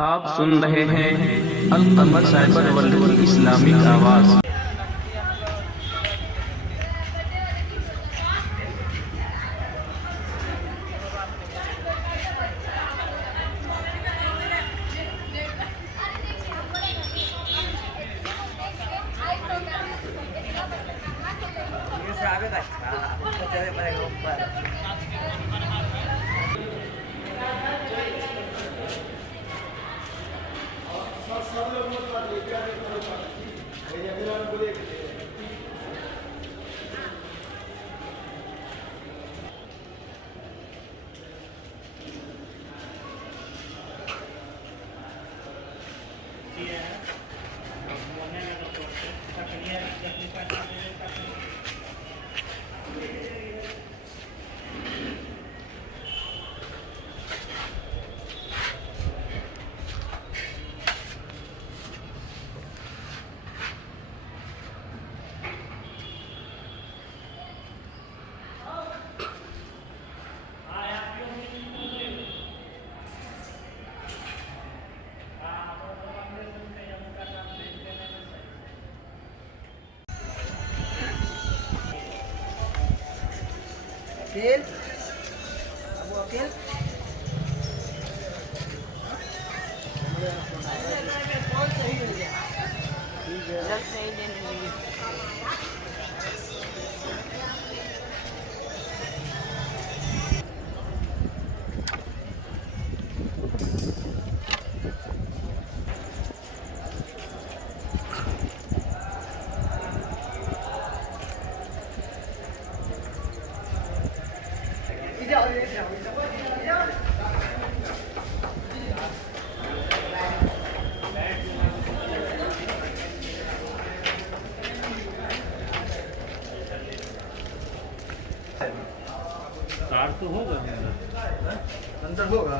आप सुन रहे हैं अल कमर साइबर वर्ल्ड की इस्लामिक आवाज़। Akil, Abu Akil. कौन सही हो गया? जल्द नहीं देने लगी। कार तो होगा अंदर होगा।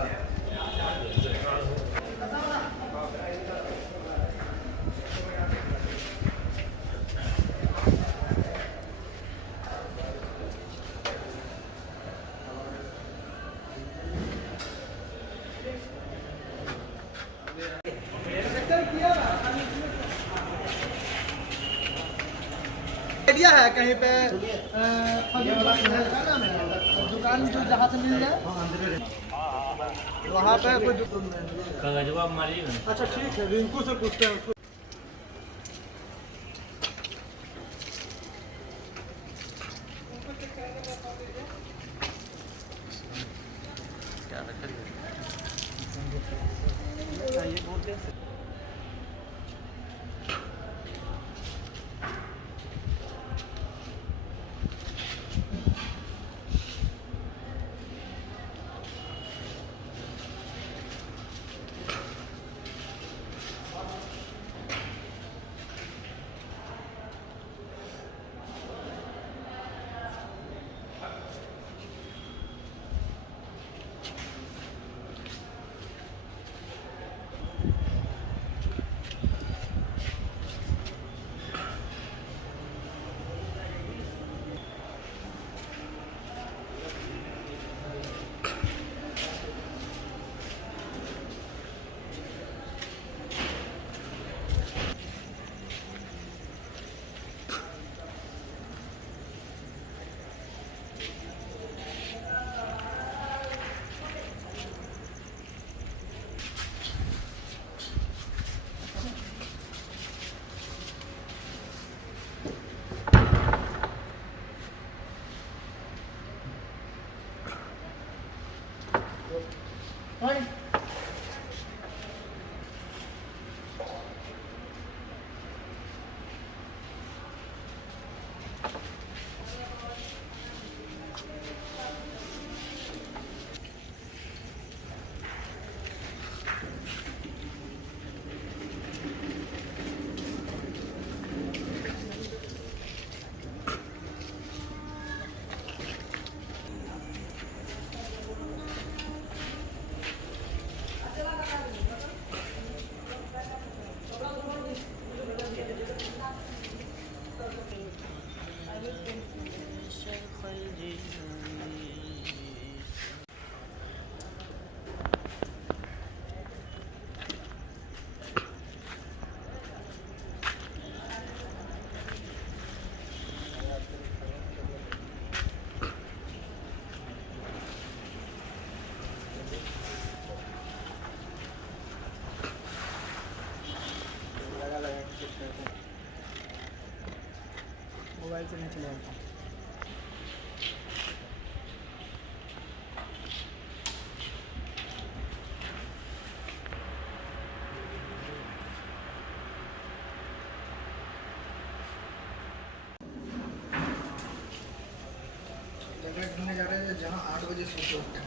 आइडिया है कहीं पे दुकान जो जहाँ से मिल जाए वहाँ पे कोई जवाब मारिएगा। अच्छा ठीक है, रिंकू से पूछते हैं उसको। जगह ढूंढने जा रहे थे जहाँ 8 बजे सो के उठे।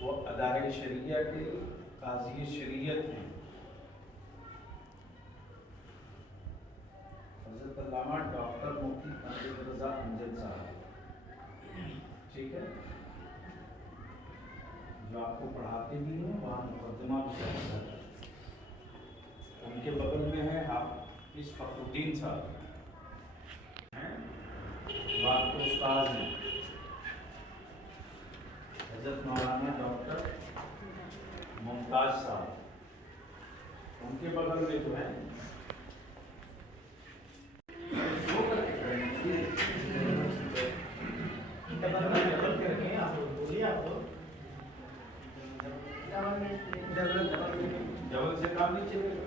वो अदारे शरिया के काजी शरीयत हैं हज़रत अल्लामा डॉक्टर मुफ्ती कादिर रज़ा अमजद साहब, ठीक है, जो आपको पढ़ाते भी हैं, वहाँ मुकदमा भी करते हैं। उनके बगल में है हाफिज़ फ़खरुद्दीन साहब हैं, वो आपके उस्ताद हैं हज़रत मौलाना डॉक्टर मुमताज़ साहब, उनके बगल में जो है डबल से काम नहीं चलेगा,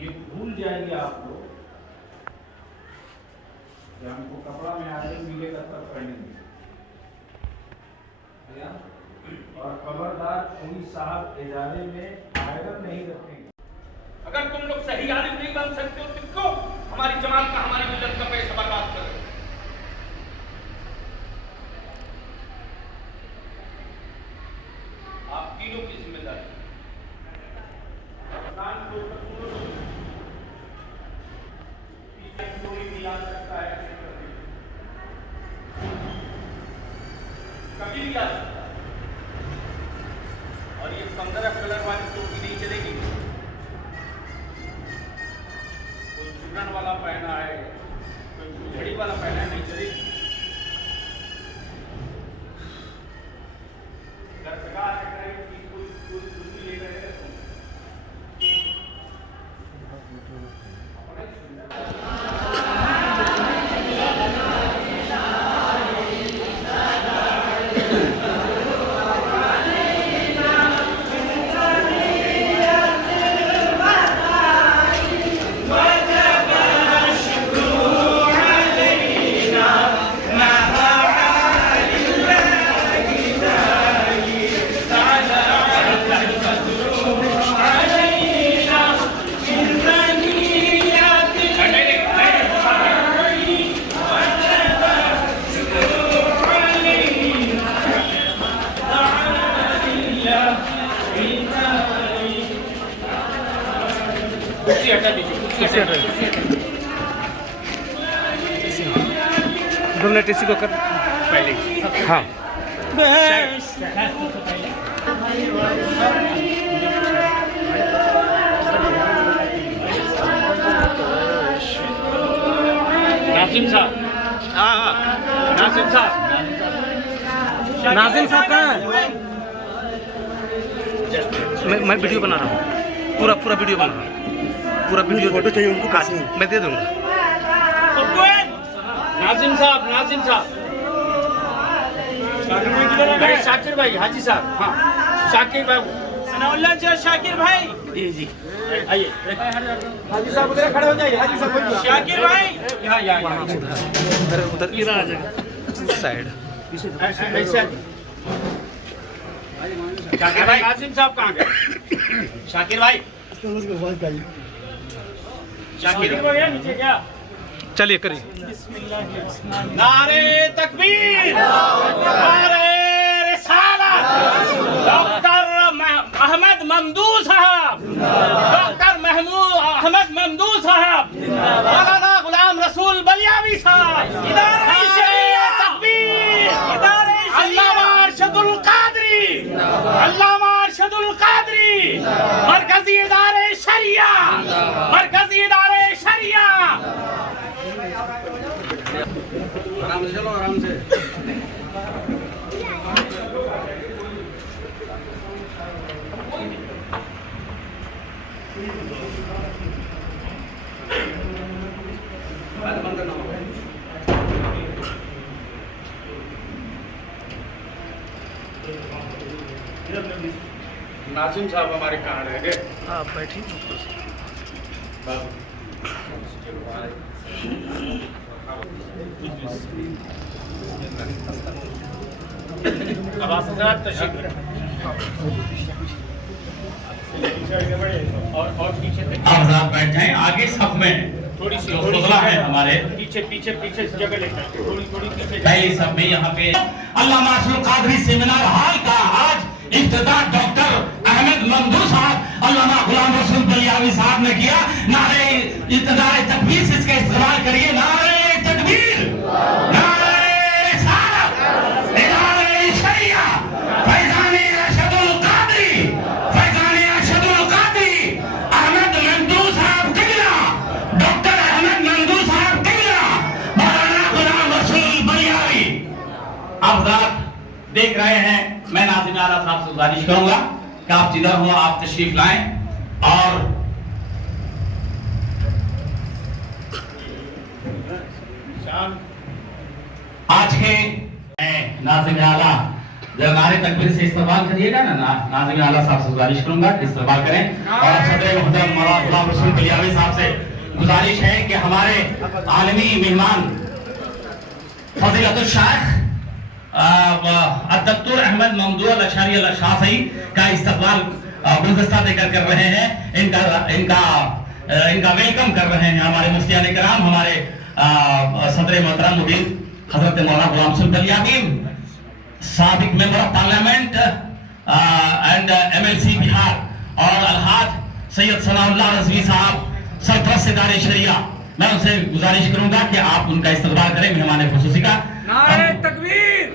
ये भूल जाएंगे आप लोग कि हमको कपड़ा में आगे मिलेगा तब पहनेंगे। और खबरदार कोई साहब इदारे में आयरन नहीं रखेंगे। अगर तुम लोग सही आलिम नहीं बन सकते हो तो क्यों हमारी जमात का, हमारी मिल्लत का पैसा बर्बाद कर रहे हो? आप तीनों की जिम्मेदारी कोई भी आ सकता है, कभी भी आ सकता है, और ये 15 कलर वाली टोपी नहीं चलेगी। कोई चूरन वाला पहना है, कोई घड़ी वाला पहना है, नहीं चलेगी। दरगाह कह रहे हैं कि कोई कुर्सी ले रहे हैं, कुर्सी हटा दीजिए, कुर्सी हटा दीजिए। डोनेट इसी को कर पहले हाँ नाजिम साहब, नाजिम साहब, नाजिम साहब कहाँ है? मैं वीडियो बना रहा हूँ, पूरा वीडियो बना रहा हूँ, पूरा वीडियो फोटो चाहिए उनको, मैं दे दूँगा। नाजिम साहब, नाजिम साहब, अरे शाकिर भाई, हाजी साहब, हाँ शाकिर भाई, सनाउल्लाह जी, शाकिर भाई, जी जी आइए, हाजी साहब उधर खड़े हो जाइए, हाजी साहब शाकिर भाई, यहाँ उधर इधर आ जाएगा साइड। शाकिर भाई, नाजिम साहब कहाँ गए? शाकिर भाई, शाकिर भाई नीचे क्या? चलिए करिए। नारे तकबीर, नारे रिसालत, डॉक्टर अहमद ममदूद साहब, डॉक्टर अहमद ममदूद साहब, मौलाना गुलाम रसूल बलियावी साहब, इदारे शरीयत तकबीर, इदारे अल्लामा अरशदुल कादरी, अल्लामा अरशदुल कादरी, मरकजी इदारे शरिया, मरकजी इदारे शरिया। आराम से चलो, आराम से। नाजिम साहब हमारे कहाँ रह गए? आप बैठिए आवाज़ हज़रात तशरीफ और पीछे आप हज़रात बैठ जाएं, आगे सब में थोड़ी सी जो फुजला है हमारे पीछे जगह लेकर थोड़ी पीछे पहले सब में यहाँ पे अल्लामा अशरफ कादरी सेमिनार हॉल का आज इफ्तिताह डॉक्टर अहमद मंदू साहब अल्लामा गुलाम रसूल बलियावी साहब ने किया। नारे इब्तिदाए तकबीर से इसका इस्तेमाल करिए। नारे तकबीर, नारे रिसालत, नारे शरिया, फैजाने अरशदुल कादरी, फैजाने अरशदुल कादरी, अहमद मंदू साहब किबला, डॉक्टर अहमद मंदू साहब किबला, मौलाना गुलाम रसूल बलियावी। आप देख रहे हैं, मैं नाज़िम आला साहब से गुजारिश करूंगा कि आप जिधर हो आप तशरीफ लाएं और आज के नाज़िम आला जब नारे तकबीर से इस्तेमाल करिएगा ना, नाज़िम आला साहब से गुजारिश करूंगा कि इस्तेमाल करें। और सदर मुहतरम मौलाना गुलाम रसूल बलियावी साहब से गुजारिश है कि हमारे आलमी मेहमान फजीलतुल शाइख डॉक्टर अहमद ममदूह अल-अशअरी अल-शाफ़ी का इस्तकबाल गुलदस्ता देकर कर रहे हैं। इनका वेलकम कर रहे हैं हमारे मुफ्तियान किराम, हमारे सदर मोहतरम मुदीर हजरत मौलाना गुलाम रसूल बलियावी, साबिक member of parliament and MLC Bihar, और अलहाज सैयद सनाउल्लाह रज़वी साहब सरपरस्त इदारे शरिया। मैं उनसे गुजारिश करूंगा कि आप उनका इस्तकबाल करें मेहमान खुसूसी का। नारे तकबीर,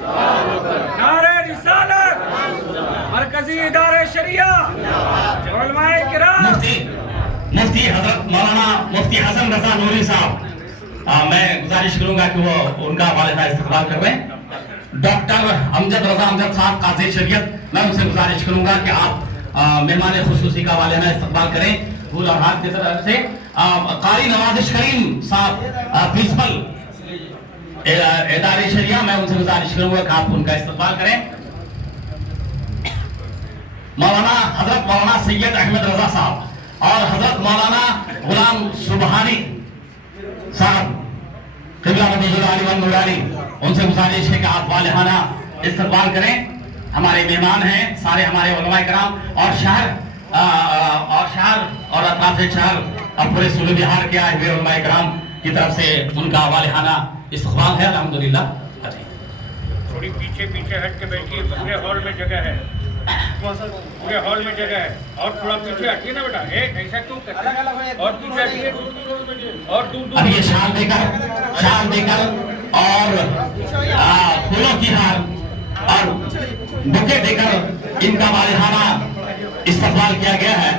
नारे रिसालत, मरकजी इदारे शरिया, उलमाए किराम, मुफ्ती हजरत मौलाना मुफ्ती हसन रजा नूरी साहब, मैं गुजारिश करूंगा कि वो उनका वालिदा इस्तकबाल कर रहे हैं। डॉक्टर अमजद रजा अमजद साहब काज़ी शरीयत, मैं उनसे गुजारिश करूंगा कि आप मेहमान खुसूसी का वालिदा इस्तकबाल करें। फूल और हाथ की तरफ से कारी नवाजिश करीम साहब प्रिंसिपल इदारे शरिया, मैं उनसे गुजारिश करूंगा कि आप उनका इस्तकबाल करें। मौलाना हजरत मौलाना सैयद अहमद रजा साहब और हजरत मौलाना गुलाम सुबहानी साहब क़िबला मदीजुल आलिम नूरानी, उनसे गुजारिश है कि आप वालिहाना इस्तकबाल करें। हमारे मेहमान हैं सारे हमारे उलमाए किराम और शहर और अतराफ शहर और पूरे सूबे बिहार के आए हुए उलमाए किराम की तरफ से उनका वालिहाना इस्तकबाल है। अल्हम्दुलिल्लाह। थोड़ी पीछे हट के बैठिए, पूरे हॉल में जगह है, पूरे हॉल में जगह है। और थोड़ा पीछे हटिए ना बेटा, ऐसा क्यों करते हैं? और पीछे हटिए और दूर अब ये शाल देकर और फूलों की हार और बुके देकर इनका वालिहाना इस्तकबाल किया गया है।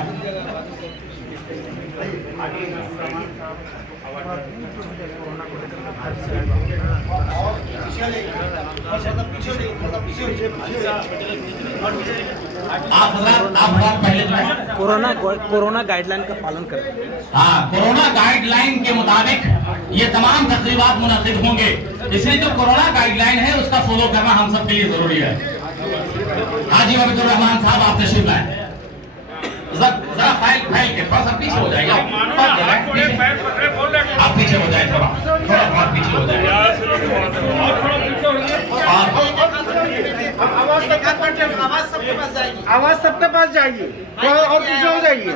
आप पहले जो है कोरोना गाइडलाइन का पालन करें। हाँ, कोरोना गाइडलाइन के मुताबिक ये तमाम तकरीबात मुनक़िद होंगे, इसलिए जो कोरोना गाइडलाइन है उसका फॉलो करना हम सब के लिए जरूरी है। हाजी अब्दुल रहमान साहब आप तशरीफ लाएं। जरा फैल के थोड़ा सा पीछे हो जाएगा, आप पीछे हो जाए, थोड़ा बहुत पीछे हो जाए। आवाज सबके पास जाइए, थोड़ा और पीछे हो जाइए।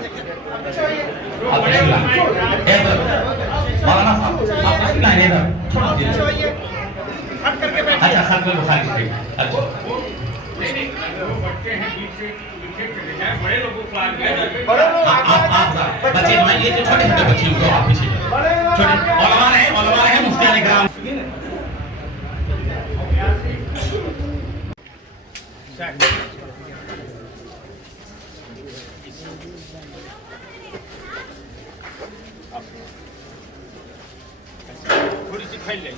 मौलाना साहब आप तशरीफ लाएं इधर, अच्छा सर को बुखारी। अच्छा बच्चे हैं पीछे चले जाए, बड़े लोगों को आप बच्चे ये जो छोटे छोटे बच्चे उनको आप पीछे छोटे औलमा है मुफ्तियान किराम। थोड़ी सी फैल ले।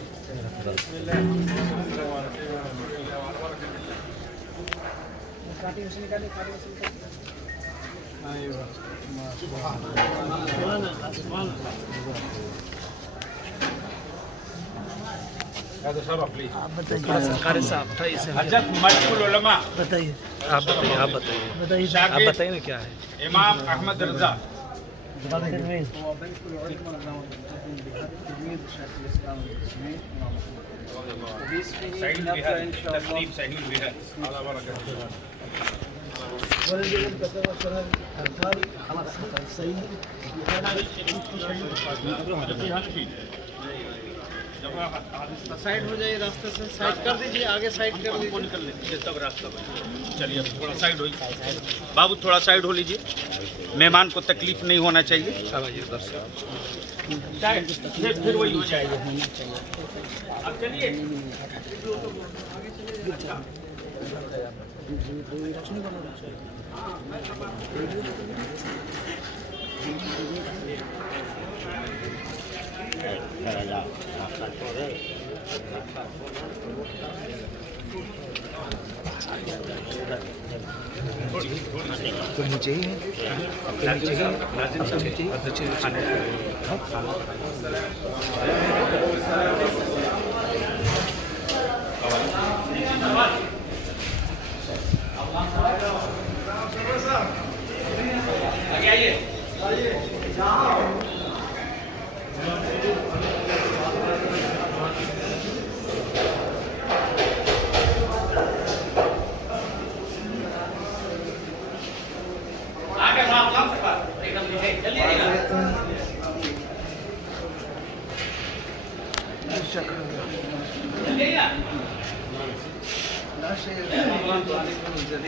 कारी साहब बताइए हज़रत मजमुल उलमा बताइए आप बताइए ना क्या है इमाम अहमद रजा सही बिहार तस्लीम सही बिहार साइड हो जाइए रास्ते से, साइड कर दीजिए, आगे साइड कर दीजिए। निकल लीजिए तब रास्ता बने। चलिए अब थोड़ा साइड हो बाबू, थोड़ा साइड हो लीजिए, मेहमान को तकलीफ नहीं होना चाहिए। फिर वही हो जाएगा। अब चलिए तो नीचे ही है आपके नीचे ही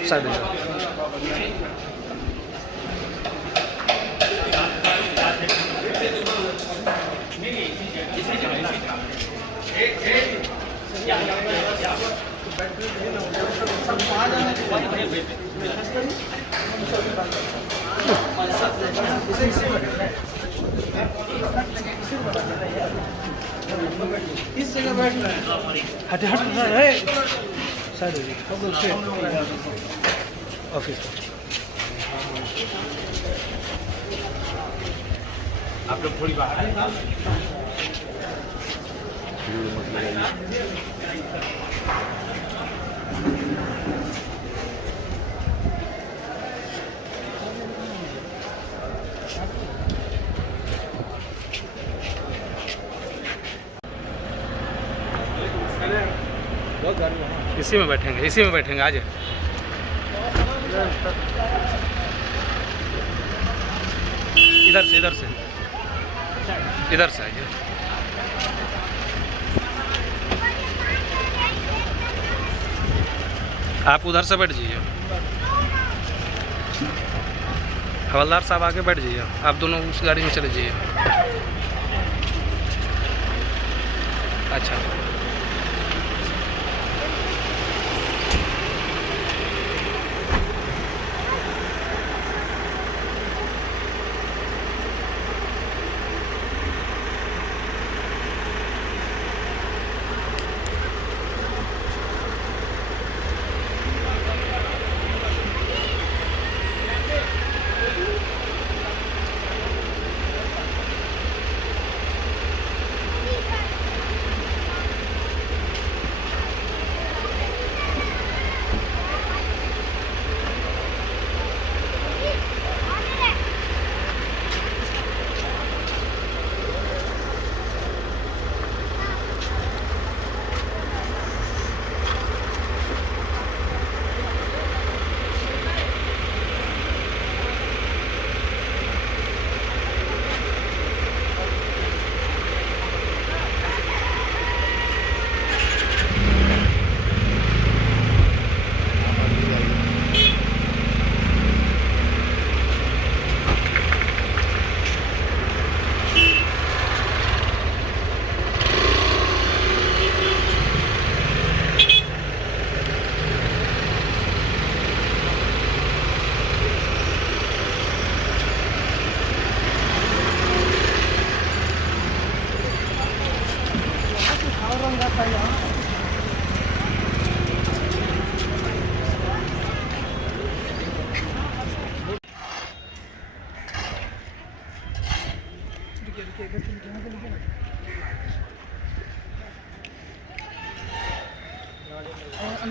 साइड हो जाओ। इस जगह बैठ रहे हैं। हट हट है साइड हो जाइए ऑफिस आप लोग थोड़ी बाहर इसी में बैठेंगे आज इधर से आइए। आप उधर से बैठ जाइए, हवलदार साहब आगे बैठ जाइए, आप दोनों उस गाड़ी में चले जाइए। अच्छा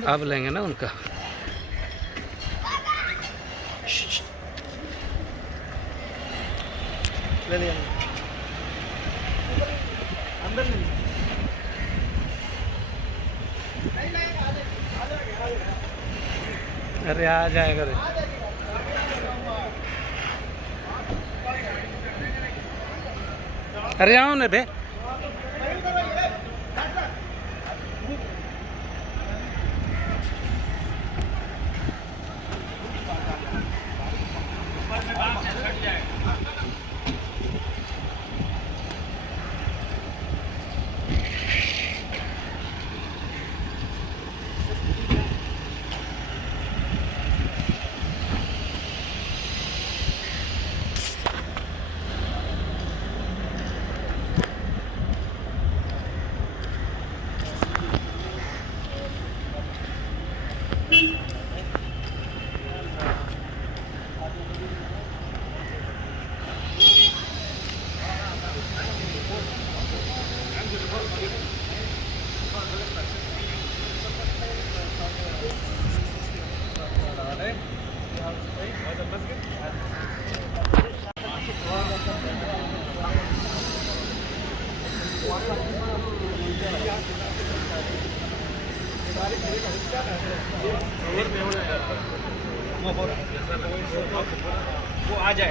अब लेंगे ना उनका। ले लिया अंदर ले लिया। अरे आ जाएगा रे। अरे आओ ना बे। वो आ जाए।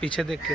पीछे देख के।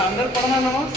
अंदर पढ़ना नमाज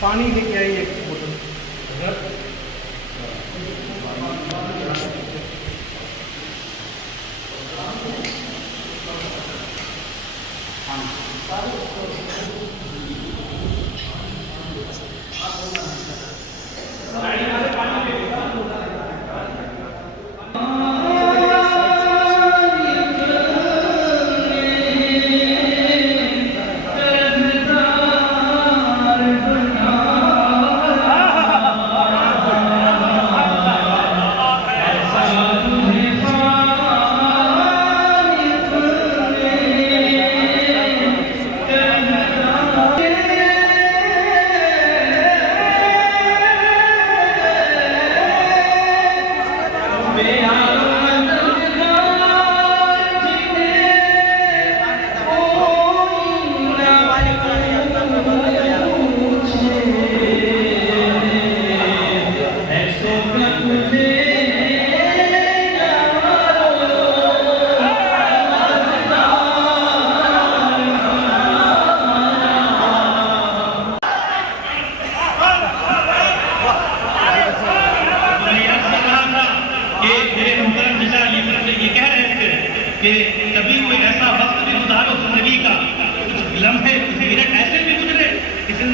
पानी लेके आई एक बोतल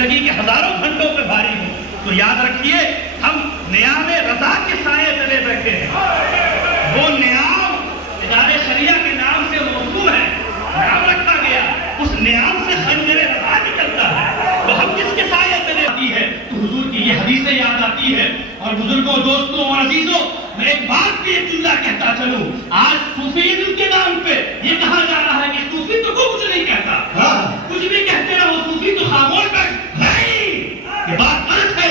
जिंदगी के हजारों घंटों पे भारी हो, तो याद रखिए हम नियाम रजा के साए तले बैठे हैं। वो नियाम इदारे शरिया के नाम से मौसूल है, नाम रखा गया, उस नियाम से खंजरे रजा निकलता है। तो हम किसके साए तले आती है? तो हुजूर की ये हदीसें याद आती है। और बुजुर्गों, दोस्तों और अजीजों, मैं एक बात भी एक जुमला कहता चलूं, आज सूफीज़्म के नाम पे ये कहा जा रहा है कि सूफी तो कुछ नहीं कहता, कुछ भी कहते रहो, सूफी तो खामोश बैठ। नहीं, ये बात गलत है,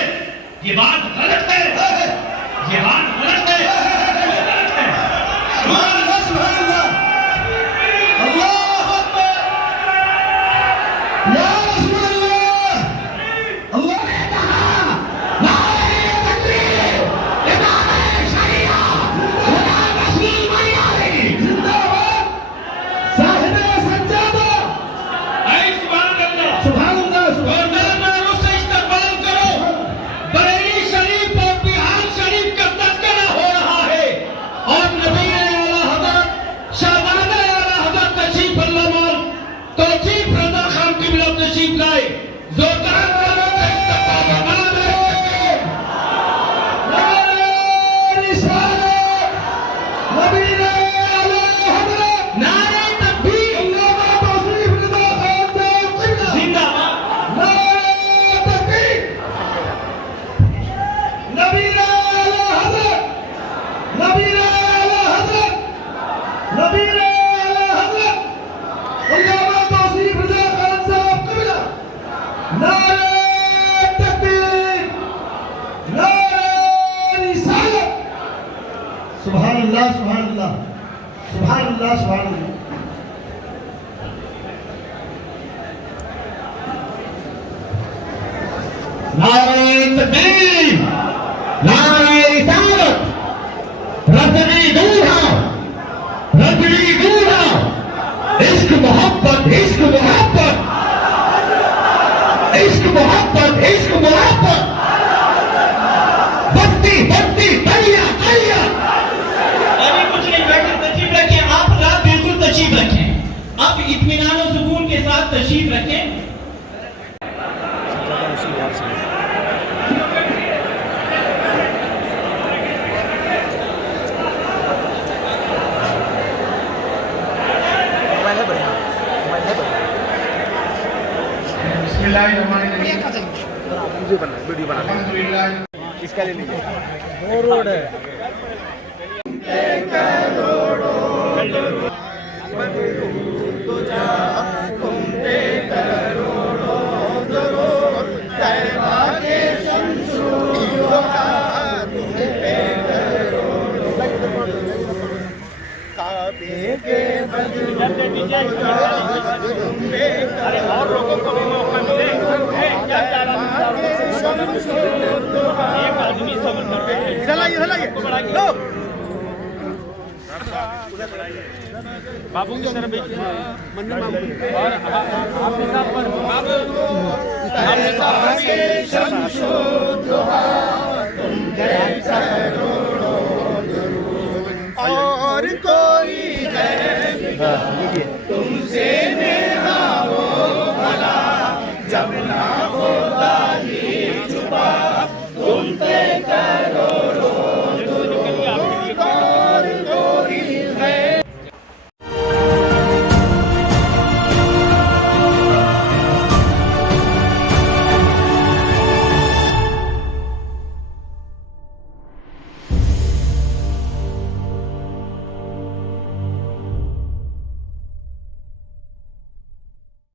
ये बात गलत है, ये बात गलत है, गलत है। सुभान अल्लाह, सुभान अल्लाह, अल्लाहू अकबर, या रसूल अल्लाह, अल्लाह ने कहा, नारे तकबीर, इमाम शरिया, गुलाम रसूल मरियामी, जिंदाबाद, साहिब सज्जादा, ऐ सुभान अल्लाह, सुभान अल्लाह, सुभान अल्लाह, उससे इस्तकबाल करो। बरेली शरीफ और बिहार शरीफ का तस्करा हो रहा है और नबी आला हज़रत शाहज़ादा आला हज़रत तशरीफ फरमाए, तौसीफ रज़ा खान क़िबला तशरीफ लाए। जोरदार तालियों से इस्तकबाल नारे रिसालत, नबी आला हज़रत, नारे तकबीर, अल्लाह तौसीफ रज़ा खान साहब क़िबला जिंदाबाद, नारे तकबीर, नबी आला हज़रत, नबी आला हज़रत, नबी आला हज़रत, अल्लामा तौसीफ रज़ा खान साहब क़िबला, नारे तकबीर, नारे रिसालत। सुभान अल्लाह, सुभान अल्लाह, सुभान अल्लाह, सुभान अल्लाह। नारे तकबीर, नारे रिसालत, रज़वी दूल्हा, रज़वी दूल्हा, इश्क मोहब्बत, इश्क मोहब्बत, इश्क मोहब्बत, इश्क मोहब्बत, बस्ती बस्ती तलिया तलिया। अभी कुछ नहीं, बैठे तशरीफ रखें, आप रात बिल्कुल तशरीफ रखें, आप इत्मीनान और सुकून के साथ तशरीफ रखें। वीडियो बना इसका ले लीजिए। वो रोड है। अरे और लोगों को भी मौका मिले। एक आदमी सब्र कर रहे हैं। इधर लाइए लो। बाबू की तरफ मंदिर मामू और आपके साथ पर बाबू आपके और कोई है तुमसे